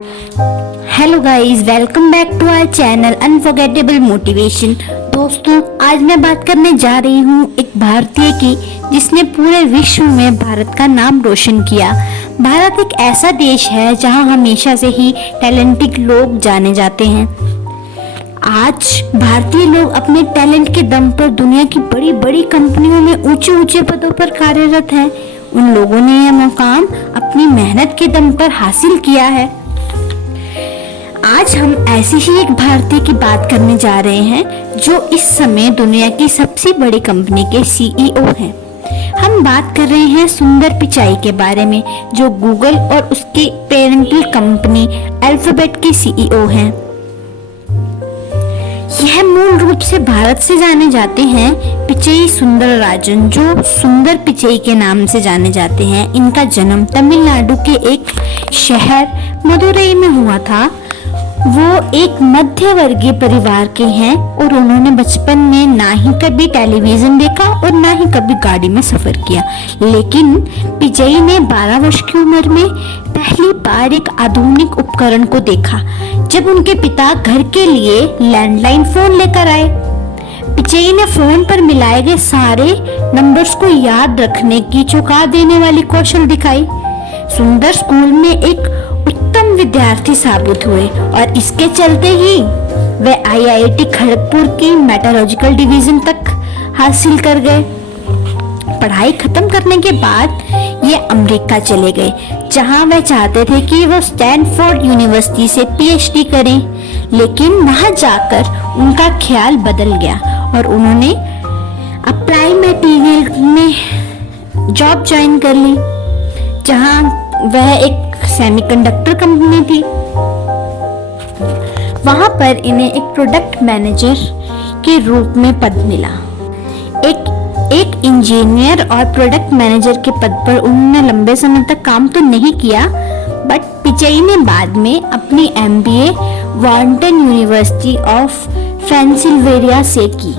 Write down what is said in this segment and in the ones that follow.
Hello guys, welcome back to our channel unforgettable motivation. दोस्तों, आज मैं बात करने जा रही हूँ एक भारतीय की जिसने पूरे विश्व में भारत का नाम रोशन किया। भारत एक ऐसा देश है जहाँ हमेशा से ही टैलेंटेड लोग जाने जाते हैं। आज भारतीय लोग अपने टैलेंट के दम पर दुनिया की बड़ी बड़ी कंपनियों में ऊंचे ऊंचे पदों पर कार्यरत हैं। उन लोगों ने यह मुकाम अपनी मेहनत के दम पर हासिल किया है। आज हम ऐसी ही एक भारतीय की बात करने जा रहे हैं जो इस समय दुनिया की सबसे बड़ी कंपनी के सीईओ हैं। हम बात कर रहे हैं सुंदर पिचाई के बारे में, जो गूगल और उसके पेरेंटल कंपनी अल्फाबेट के सीईओ हैं। यह मूल रूप से भारत से जाने जाते हैं पिचई सुंदरराजन, जो सुंदर पिचई के नाम से जाने जाते हैं। इनका जन्म तमिलनाडु के एक शहर मदुरई में हुआ था। वो एक मध्य वर्गीय परिवार के हैं और उन्होंने बचपन में ना ही कभी टेलीविजन देखा और ना ही कभी गाड़ी में सफर किया। लेकिन पिचई ने 12 वर्ष की उम्र में पहली बार एक आधुनिक उपकरण को देखा जब उनके पिता घर के लिए लैंडलाइन फोन लेकर आए। पिचई ने फोन पर मिलाए गए सारे नंबर्स को याद रखने की चौंका देने वाली कौशल दिखाई। सुंदर स्कूल में एक उत्तम विद्यार्थी साबित हुए और इसके चलते ही वे आईआईटी खड़गपुर की मेट्रोलॉजिकल डिवीजन तक हासिल कर गए। पढ़ाई खत्म करने के बाद ये अमेरिका चले गए, जहां वे चाहते थे कि वो स्टैनफोर्ड यूनिवर्सिटी से पीएचडी करें। लेकिन वहां जाकर उनका ख्याल बदल गया और उन्होंने अप्लाई मटेरियल में जॉब ज्वाइन कर ली, जहां वह एक सेमीकंडक्टर कंपनी थी। वहां पर इन्हें एक प्रोडक्ट मैनेजर के रूप में पद मिला। एक इंजीनियर और प्रोडक्ट मैनेजर के पद पर उन्होंने लंबे समय तक काम तो नहीं किया, बट पिचई ने बाद में अपनी MBA Wharton university of Pennsylvania से की,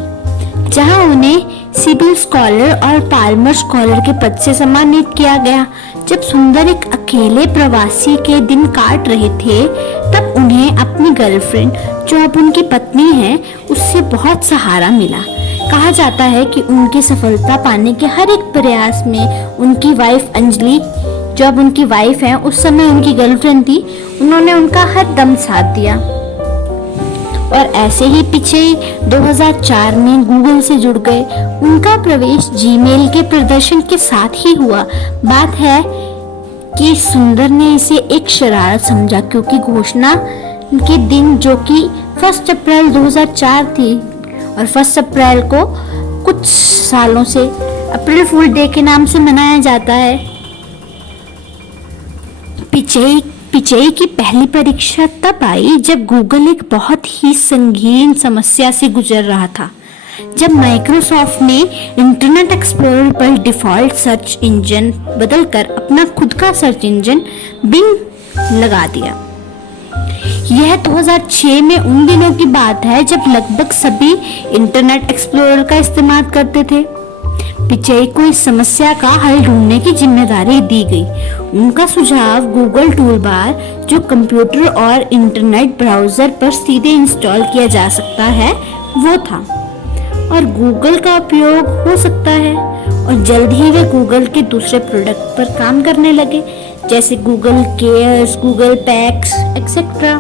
जहां उन्हें सिबिल स्कॉलर और पाल्मर स्कॉलर के पद से सम्मानित किया गया। जब सुंदर एक अकेले प्रवासी के दिन काट रहे थे, तब उन्हें अपनी गर्लफ्रेंड, जो अब उनकी पत्नी है, उससे बहुत सहारा मिला। कहा जाता है कि उनकी सफलता पाने के हर एक प्रयास में उनकी वाइफ अंजलि, जो अब उनकी वाइफ है, उस समय उनकी गर्लफ्रेंड थी, उन्होंने उनका हर दम साथ दिया। और ऐसे ही पिचई 2004 में गूगल से जुड़ गए। उनका प्रवेश जीमेल के प्रदर्शन के साथ ही हुआ। बात है कि सुंदर ने इसे एक शरारत समझा, क्योंकि घोषणा के दिन, जो कि 1 अप्रैल 2004 थी, और 1 अप्रैल को कुछ सालों से अप्रैल फूल डे के नाम से मनाया जाता है। पिचई की पहली परीक्षा तब आई जब गूगल एक बहुत ही संगीन समस्या से गुजर रहा था। जब माइक्रोसॉफ्ट ने इंटरनेट एक्सप्लोरर पर डिफॉल्ट सर्च इंजन बदलकर अपना खुद का सर्च इंजन बिंग लगा दिया। यह 2006 में उन दिनों की बात है जब लगभग सभी इंटरनेट एक्सप्लोरर का इस्तेमाल करते थे। पिचई को इस समस्या का हल ढूंढने की जिम्मेदारी दी गई। उनका सुझाव गूगल टूलबार, जो कंप्यूटर और इंटरनेट ब्राउजर पर सीधे इंस्टॉल किया जा सकता है, वो था और गूगल का उपयोग हो सकता है। और जल्द ही वे गूगल के दूसरे प्रोडक्ट पर काम करने लगे, जैसे Google cares, Google PACS etcetera.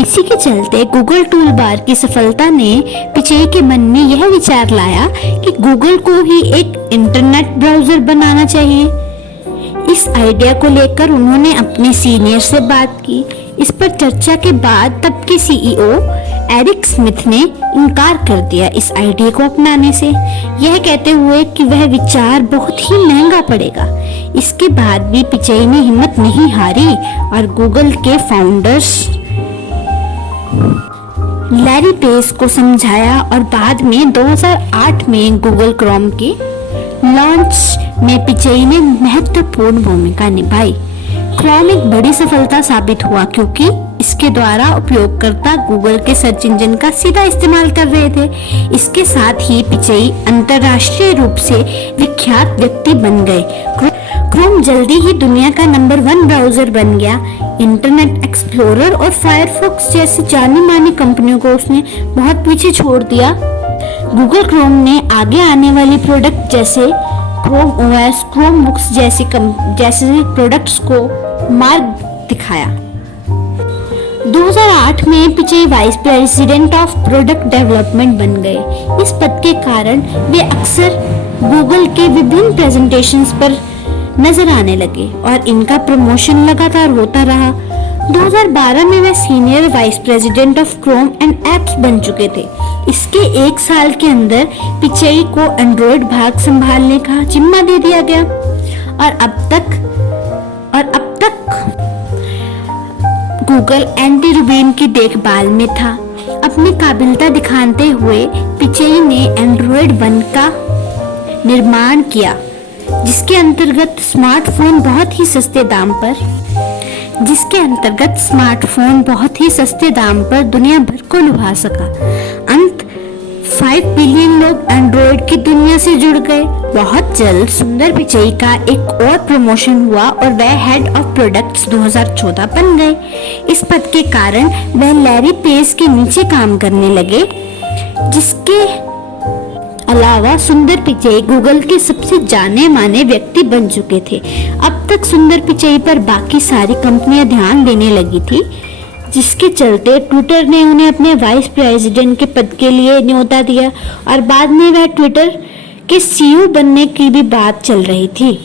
इसी के चलते गूगल टूलबार की सफलता ने पिचई के मन में यह विचार लाया कि गूगल को ही एक इंटरनेट ब्राउजर बनाना चाहिए। इस आइडिया को लेकर उन्होंने अपने सीनियर से बात की। इस पर चर्चा के बाद तब के सीईओ एरिक स्मिथ ने इनकार कर दिया इस आइडिया को अपनाने से, यह कहते हुए कि वह विचार बहुत ही महंगा पड़ेगा। इसके बाद भी पिचई ने हिम्मत नहीं हारी और गूगल के फाउंडर्स लैरी पेज को समझाया और बाद में 2008 में गूगल क्रोम के लॉन्च में पिचई ने महत्वपूर्ण भूमिका निभाई। क्रोम एक बड़ी सफलता साबित हुआ क्योंकि इसके द्वारा उपयोगकर्ता गूगल के सर्च इंजन का सीधा इस्तेमाल कर रहे थे। इसके साथ ही पिचई अंतरराष्ट्रीय रूप से विख्यात व्यक्ति बन गए। क्रोम जल्दी ही दुनिया का नंबर 1 ब्राउजर बन गया। इंटरनेट एक्सप्लोरर और फायरफॉक्स जैसी जानी मानी कंपनियों को उसने बहुत पीछे छोड़ दिया। गूगल क्रोम ने आगे आने वाली प्रोडक्ट जैसे क्रोम ओएस, क्रोम बुक्स जैसे प्रोडक्ट्स को मार्ग दिखाया। 2008 में Pichai vice president of product development बन गए। इस पद के कारण वे अक्सर गूगल के विभिन्न प्रेजेंटेशंस पर नजर आने लगे और इनका प्रमोशन लगातार होता रहा। 2012 में वे senior vice president of Chrome and apps बन चुके थे। इसके एक साल के अंदर पिचाई को एंड्रॉइड भाग संभालने का जिम्मा दे दिया गया और अब तक गूगल एंडी रूबिन की देखभाल में था। अपनी काबिलियत दिखाते हुए पिचाई ने एंड्रॉइड 1 का निर्माण किया, जिसके अंतर्गत स्मार्टफोन बहुत ही सस्ते दाम पर दुनिया भर को लुभा सका। 5 बिलियन लोग एंड्रॉइड की दुनिया से जुड़ गए। बहुत जल्द सुंदर पिचाई का एक और प्रमोशन हुआ और वह हेड ऑफ प्रोडक्ट्स 2014 बन गए। इस पद के कारण वह लैरी पेज के नीचे काम करने लगे। जिसके अलावा सुंदर पिचाई गूगल के सबसे जाने माने व्यक्ति बन चुके थे। अब तक सुंदर पिचाई पर बाकी सारी कंपनियां ध्यान देने लगी थी, जिसके चलते ट्विटर ने उन्हें अपने वाइस प्रेसिडेंट के पद के लिए न्योता दिया और बाद में वह ट्विटर के सीईओ बनने की भी बात चल रही थी।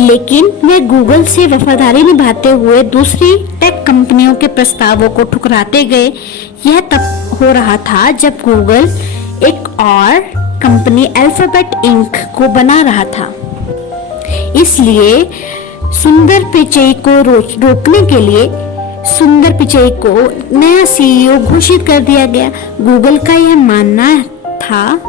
लेकिन वह गूगल से वफादारी निभाते हुए दूसरी टेक कंपनियों के प्रस्तावों को ठुकराते गए। यह तब हो रहा था जब गूगल एक और कंपनी अल्फाबेट इंक को बना रहा था। इसलिए सुंदर पिचाई को रोकने के लिए सुंदर पिचाई को नया सीईओ घोषित कर दिया गया। गूगल का यह मानना था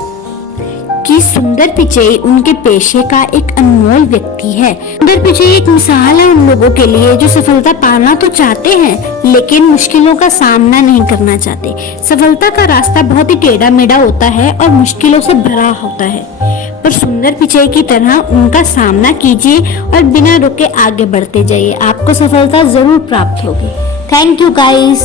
कि सुंदर पिचाई उनके पेशे का एक अनमोल व्यक्ति है। सुंदर पिचाई एक मिसाल है उन लोगों के लिए जो सफलता पाना तो चाहते हैं लेकिन मुश्किलों का सामना नहीं करना चाहते। सफलता का रास्ता बहुत ही टेढ़ा मेढ़ा होता है और मुश्किलों से भरा होता है, पर सुंदर पिचाई की तरह उनका सामना कीजिए और बिना रुके आगे बढ़ते जाइए। आपको सफलता जरूर प्राप्त होगी। Thank you guys.